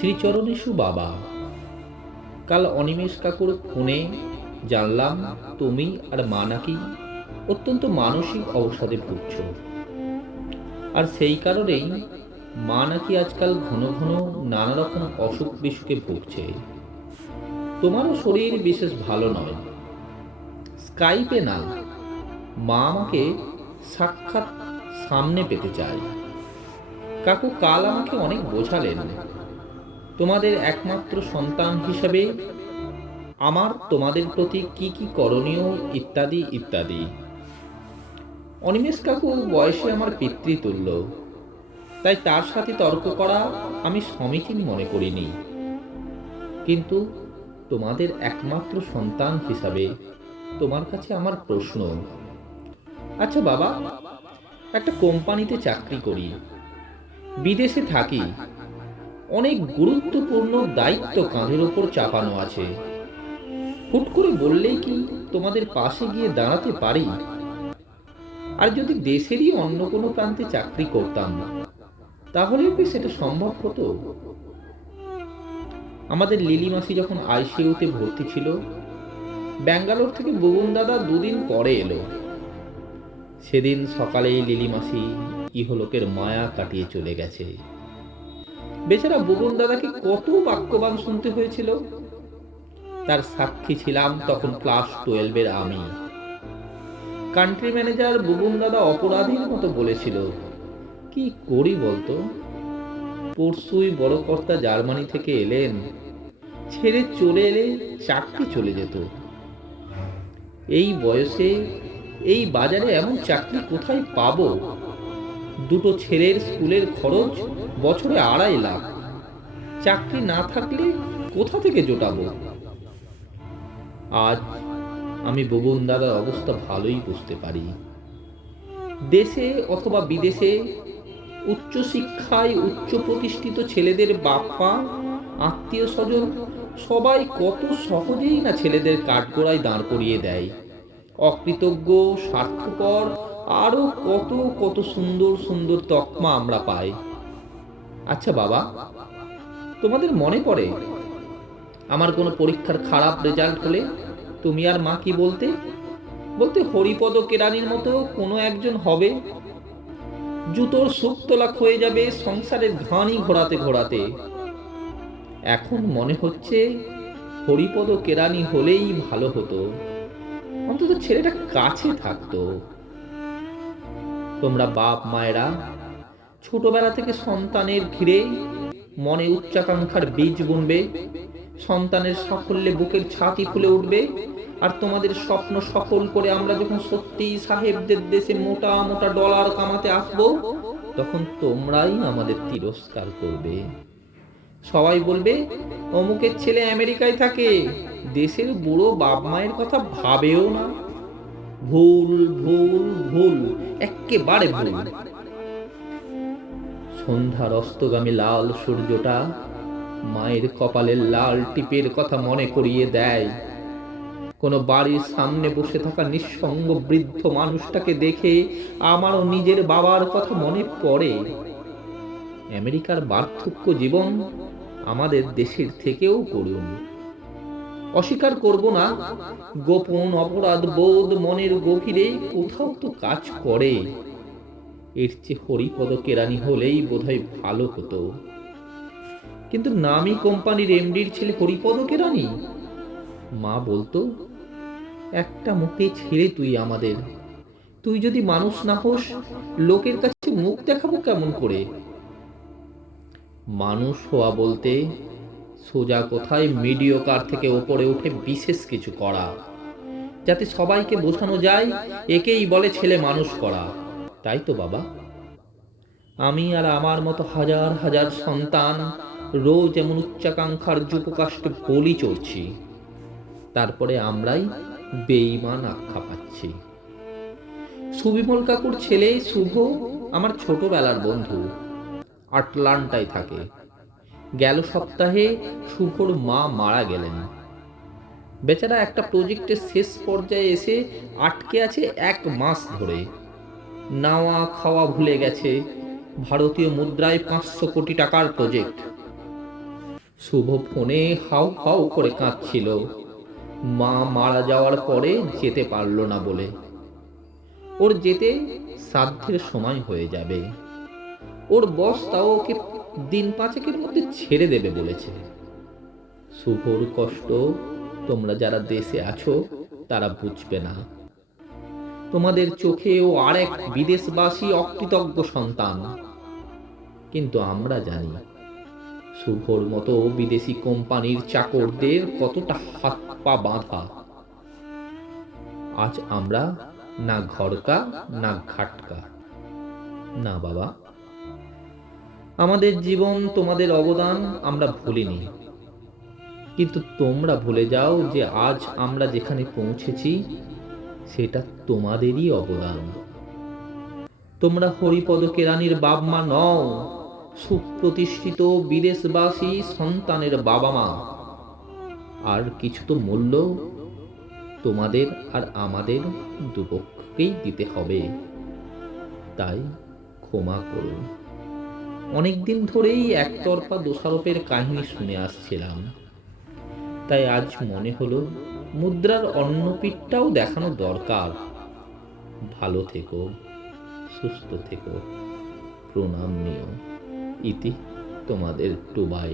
শ্রীচরণেশু বাবা। কাল অনিমেষ কাকুর ফোনে জানলাম তুমি আর মা নাকি অত্যন্ত মানসিক অবসাদে ভুগছ, আর সেই কারণেই মা নাকি আজকাল ঘন ঘন নানা রকম অসুখ বিসুখে ভুগছে। তোমারও শরীর বিশেষ ভালো নয়। স্কাইপে না, মা আমাকে সাক্ষাৎ সামনে পেতে চায়। কাকু কাল আমাকে অনেক বোঝালেন, তোমাদের একমাত্র সন্তান হিসেবে আমার তোমাদের প্রতি কি কি করণীয় ইত্যাদি ইত্যাদি। অনিমেষ কাকু বয়সে আমার পিতৃতুল্য, তাই তার সাথে তর্ক করা আমি সমীচীন মনে করিনি। কিন্তু তোমাদের একমাত্র সন্তান হিসাবে তোমার কাছে আমার প্রশ্ন, আচ্ছা বাবা, একটা কোম্পানিতে চাকরি করি, বিদেশে থাকি, অনেক গুরুত্বপূর্ণ দায়িত্ব কাঁধের ওপর চাপানো আছে, হুট করে বললেই কি তোমাদের পাশে গিয়ে দাঁড়াতে পারি? আর যদি দেশেরই অন্য কোনো প্রান্তে চাকরি করতাম, তাহলেও কি সেটা সম্ভব হতো? আমাদের লিলি মাসি যখন আইসিইউতে ভর্তি ছিল, ব্যাঙ্গালোর থেকে বুবন দাদা দুদিন পরে এলো। সেদিন সকালেই লিলি মাসি ইহলোকের মায়া কাটিয়ে চলে গেছে। বেচারা বুবন দাদাকে কত বাক্যবান শুনতে হয়েছিল। তার সাক্ষী ছিলাম তখন ক্লাস 12-এর আমি। কান্ট্রি ম্যানেজার বুবন দাদা অপরাধীর মতো বলেছিল, কি করি বলতো, পরশুই বড় কর্তা জার্মানি থেকে এলেন, ছেড়ে চলে এলে চাকরি চলে যেত। এই বয়সে এই বাজারে এমন চাকরি কোথায় পাবো? দুটো ছেলের স্কুলের খরচ বছরে 2.5 লাখ, চাকরি না থাকলে কোথা থেকে জোটাবো? আজ আমি বুবন দাদার অবস্থা ভালোই বুঝতে পারি। দেশে অথবা বিদেশে উচ্চশিক্ষায় উচ্চ প্রতিষ্ঠিত ছেলেদের বাপ্পা, আত্মীয় স্বজন সবাই কত সহজেই না ছেলেদের কাঠগড়ায় দাঁড় করিয়ে দেয়। অকৃতজ্ঞ, স্বার্থপর, আরো কত কত সুন্দর সুন্দর তকমা আমরা পাই। আচ্ছা বাবা, তোমাদের মনে পড়ে আমার কোনো পরীক্ষার খারাপ রেজাল্ট হলে তুমি আর মা কি বলতে? বলতে হরিপদ কেরানির মতো কোনো একজন হবে, জুতোর সুক্তলা হয়ে যাবে সংসারের ঘানি ঘোরাতে ঘোরাতে। এখন মনে হচ্ছে হরিপদ কেরানি হলেই ভালো হতো, অন্তত ছেলেটা কাছে থাকতো। তোমরা বাপ মায়েরা ছোটবেলা থেকে সন্তানের ঘিরে মনে উচ্চাকাঙ্ক্ষার বীজ বুনবে, সন্তানের সাফল্যে বুকের ছাতি ফুলে উঠবে, আর তোমাদের স্বপ্ন সফল করে আমরা যখন সত্যি সাহেবদের দেশে মোটা মোটা ডলার কামাতে আসবো, তখন তোমরাই আমাদের তিরস্কার করবে। সবাই বলবে অমুকের ছেলে আমেরিকায় থাকে, দেশের বুড়ো বাপ মায়ের কথা ভাবেও না। ভুল ভুল ভুল, এক্কেবারে ভুল। সন্ধ্যার অস্তগামী লাল সূর্যটা মায়ের কপালের লাল টিপের কথা মনে করিয়ে দেয়। কোনো বাড়ির সামনে বসে থাকা নিঃসঙ্গ বৃদ্ধ মানুষটাকে দেখে আমারও নিজের বাবার কথা মনে পড়ে। আমেরিকার বার্ধক্য জীবন আমাদের দেশের থেকেও করুণ। অস্বীকার করব না, গোপন অপরাধ বোধ মনের গভীরে কোথাও তো কাজ করে। এর চেয়ে হরিপদ কেরানি হলেই বোধহয় ভালো হতো। কিন্তু নামি কোম্পানির এমডির ছেলে হরিপদ কেরানি? মা বলতো, একটা মুখে ছেড়ে তুই আমাদের, তুই যদি মানুষ না হোস, লোকের কাছে মুখ দেখাবো কেমন করে? মানুষ হওয়া বলতে সোজা কথায় মিডিওকার থেকে ওপরে উঠে বিশেষ কিছু করা, যাতে সবাইকে বোঝানো যায় একেই বলে ছেলে মানুষ করা। তাই তো বাবা, আমি আর আমার মতো হাজার হাজার সন্তান রোজ এমন উচ্চাকাঙ্ক্ষার যুপকাষ্টে বলি চড়ছি, তারপরে আমরাই বেঈমান আখ্যা পাচ্ছি। সুবিমল কাকুর ছেলে শুভ আমার ছোটবেলার বন্ধু, আটলান্টায় থাকে। গেল সপ্তাহে শুভর মা মারা গেলেন। বেচারা একটা প্রজেক্টের শেষ পর্যায়ে এসে আটকে আছে 1 মাস ধরে। নাওয়া খাওয়া ভুলে গেছে। ভারতীয় মুদ্রায় 500 কোটি টাকার প্রজেক্ট। শুভ ফোনে হাউ হাউ করে কাঁদছিল, মা মারা যাওয়ার পরে যেতে পারলো না বলে। ওর যেতে শ্রাদ্ধের সময় হয়ে যাবে। ওর বস তাও ওকে দিন পাঁচেকের মধ্যে ছেড়ে দেবে বলেছে। শুভর কষ্ট তোমরা যারা দেশে আছো তারা বুঝবে না। তোমাদের চোখে ও আরেক বিদেশবাসী অকৃতজ্ঞ সন্তান। কিন্তু আমরা জানি শুভর মতো বিদেশি কোম্পানির চাকরদের কতটা হাত পা বাঁধা। আজ আমরা না ঘরকা না ঘাটকা। না বাবা, আমাদের জীবন তোমাদের অবদান আমরা ভুলিনি, কিন্তু তোমরা ভুলে যাও যে আজ আমরা যেখানে পৌঁছেছি সেটা তোমাদেরই অবদান। তোমরা হরিপদ কেরানির বাপ মা নও, সুপ্রতিষ্ঠিত বিদেশবাসী সন্তানের বাবা মা। আর কিছু তো মূল্য তোমাদের আর আমাদের দুপক্ষকেই দিতে হবে। তাই ক্ষমা করুন। অনেকদিন ধরেই একতরফা দোষারোপের কাহিনী শুনে আসছিলাম, তাই আজ মনে হলো মুদ্রার অন্য পিঠটাও দেখানো দরকার। ভালো থেকো, সুস্থ থেকো, প্রণাম নিও। ইতি তোমাদের টুবাই।